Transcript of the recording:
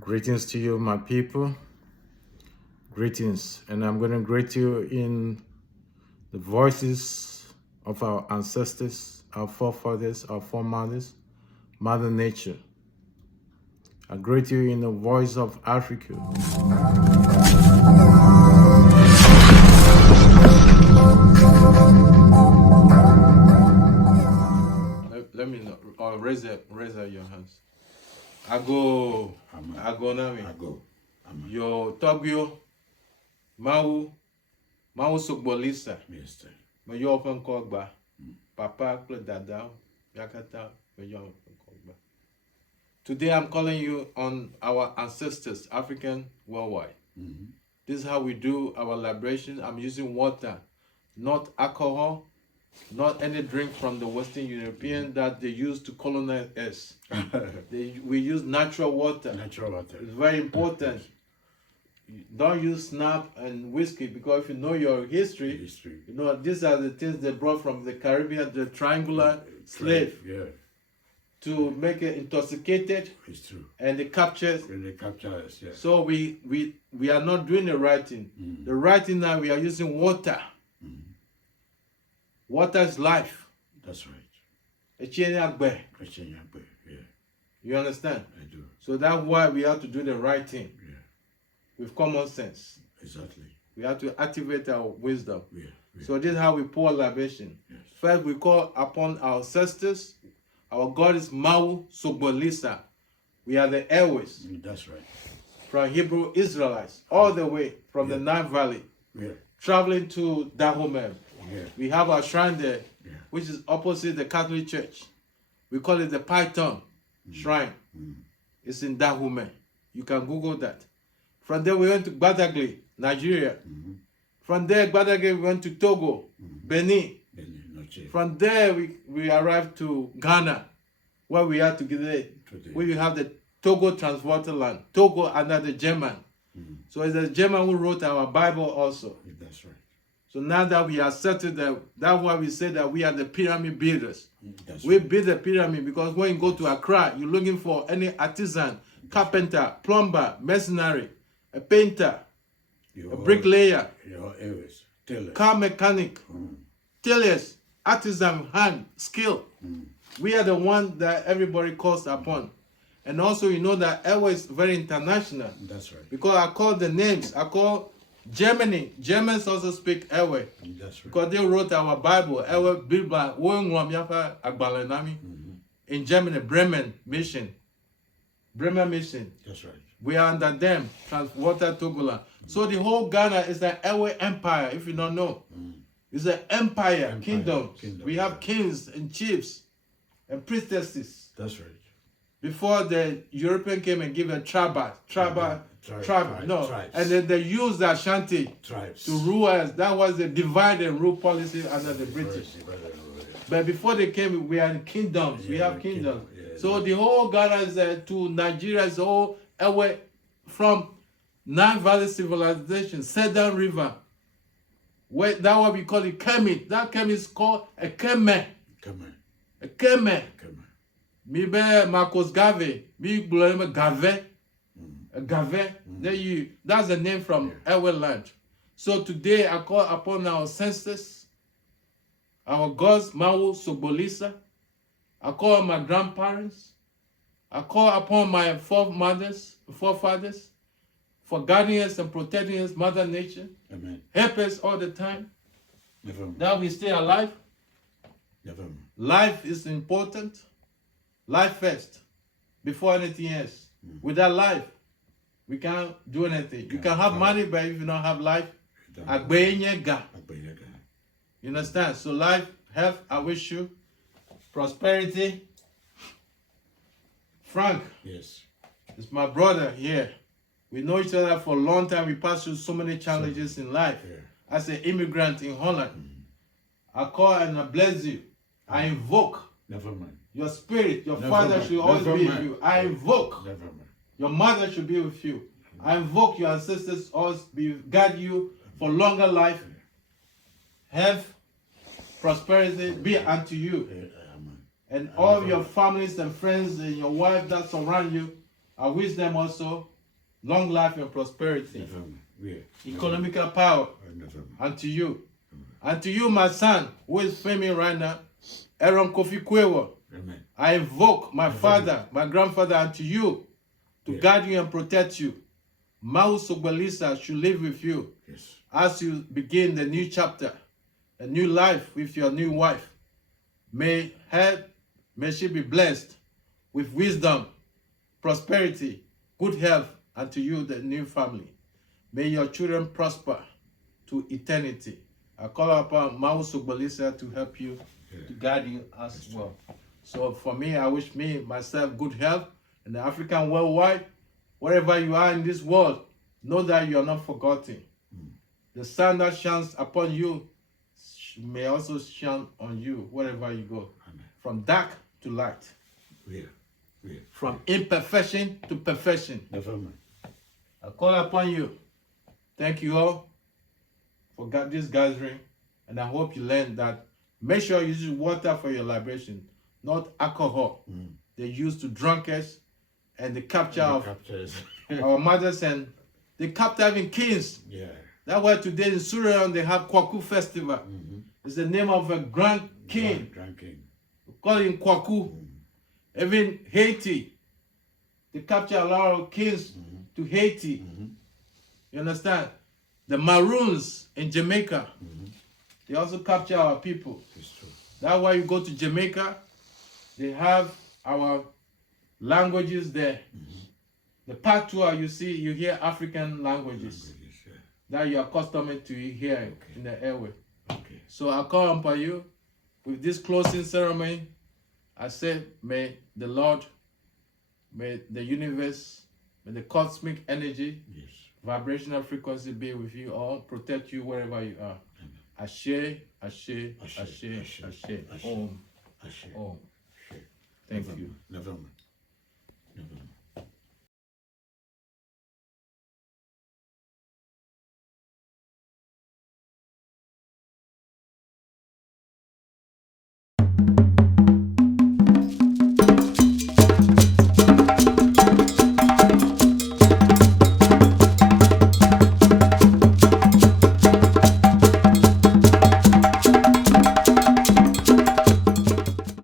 Greetings to you, my people. Greetings. And I'm going to greet you in the voices of our ancestors, our forefathers, our foremothers, Mother Nature. I greet you in the voice of Africa. Let me know. Or raise up your hands. I go nami. Yo Togyo, Mau Sogbolisa. Yes, sir. Me yo open kogba. Papa kle dada yakata me yo open kogba. Today I'm calling you on our ancestors, African worldwide. This is how we do our liberation. I'm using water, not alcohol, not any drink from the Western European that they use to colonize us. We use natural water. Natural water. It's very important. Don't use snap and whiskey, because if you know your history, you know these are the things they brought from the Caribbean, the triangular slave, to make it intoxicated. It's true. And they captured. When they capture us, yeah. So we are not doing the right thing. The right thing now, we are using water. Water is life. That's right. Yeah. You understand? I do. So that's why we have to do the right thing. Yeah. With common sense. Exactly. We have to activate our wisdom. Yeah. So this is how we pour libation. Yes. First, we call upon our ancestors. Our God is Mau Sogbolisa. We are the Ewe's. That's right. From Hebrew Israelites, all the way from the Nile Valley, traveling to Dahomey. We have our shrine there, which is opposite the Catholic Church. We call it the Python Shrine. It's in Dahomey. You can Google that. From there, we went to Badagry, Nigeria. From there, Badagry, we went to Togo, Benin. From there, we arrived to Ghana, where we are together. Where you have the Togo Transwater Land. Togo under the German. So it's the German who wrote our Bible also. That's right. So now that we are settled, that's why we say that we are the pyramid builders. We build the pyramid because when you go to Accra, you're looking for any artisan, carpenter, plumber, mercenary, a painter, a bricklayer, car mechanic, tailors, artisan, hand, skill. We are the one that everybody calls upon. And also, you know that Ewe is very international. That's right. Because I call the names. I call Germany. Germans also speak Ewe. That's right. Because they wrote our Bible. Ewe, Bilba, in Germany, Bremen Mission. Bremen Mission. That's right. We are under them, Transwater Togola. So the whole Ghana is an Ewe empire, if you don't know. It's an empire, kingdom. We have kings and chiefs and priestesses. That's right. Before the European came and gave a tribe. And then they used the Ashanti to rule us. That was the divide and rule policy under the British. But before they came, we are in kingdoms. We have kingdoms. So the whole Ghana is to Nigeria is all away from Nile Valley civilization, Southern River. That what we call it Kemet. That Kemet is called a Keme. A Keme. Mi be Marcos Gave. Mi blame Gave. Gave. That's the name from Ewe land. So today I call upon our ancestors, our gods, Mau Sogbolisa. I call on my grandparents. I call upon my forefathers, for guiding us and protecting us, Mother Nature. Amen. Help us all the time. That we stay alive. Life is important. Life first, before anything else. Without life, we can't do anything. You can have money, but if you don't have life, you understand? So life, health, I wish you. Prosperity. Frank. Yes. It's my brother here. We know each other for a long time. We passed through so many challenges in life. As an immigrant in Holland, I call and I bless you. I invoke your spirit. Your father should always be with you. I invoke your mother should be with you. I invoke your ancestors always guide you for longer life, health, prosperity be unto you. And all your families and friends and your wife that surround you, I wish them also long life and prosperity, Yeah. economical power unto you. And to you, my son, who is famous right now, Aaron Kofi Kwewo, I invoke my father, my grandfather unto you to guide you and protect you. Mau Sogbalisa should live with you as you begin the new chapter, a new life with your new wife. May she be blessed with wisdom, prosperity, good health, and to you, the new family. May your children prosper to eternity. I call upon Mau Sogbalisa to help you, to guide you as well. So for me, I wish myself good health, and the African worldwide, wherever you are in this world, know that you are not forgotten. The sun that shines upon you may also shine on you wherever you go. From dark to light. From imperfection to perfection. I call upon you. Thank you all for this gathering, and I hope you learn that make sure you use water for your libation, not alcohol. They use to drunkards and the capture of our mothers, and they capture even kings. That's why today in Suriname they have Kwaku Festival. It's the name of a grand king. We call him Kwaku. Even Haiti, they capture a lot of kings to Haiti. You understand? The Maroons in Jamaica, they also capture our people. That's why you go to Jamaica, they have our languages there. The patois, you hear African languages that you are accustomed to hear in the airway. So I call upon you with this closing ceremony. I say, may the Lord, may the universe, may the cosmic energy, vibrational frequency be with you all, protect you wherever you are. Ashe, Ashe, Ashe, Ashe, Om. Om. Thank you. Never.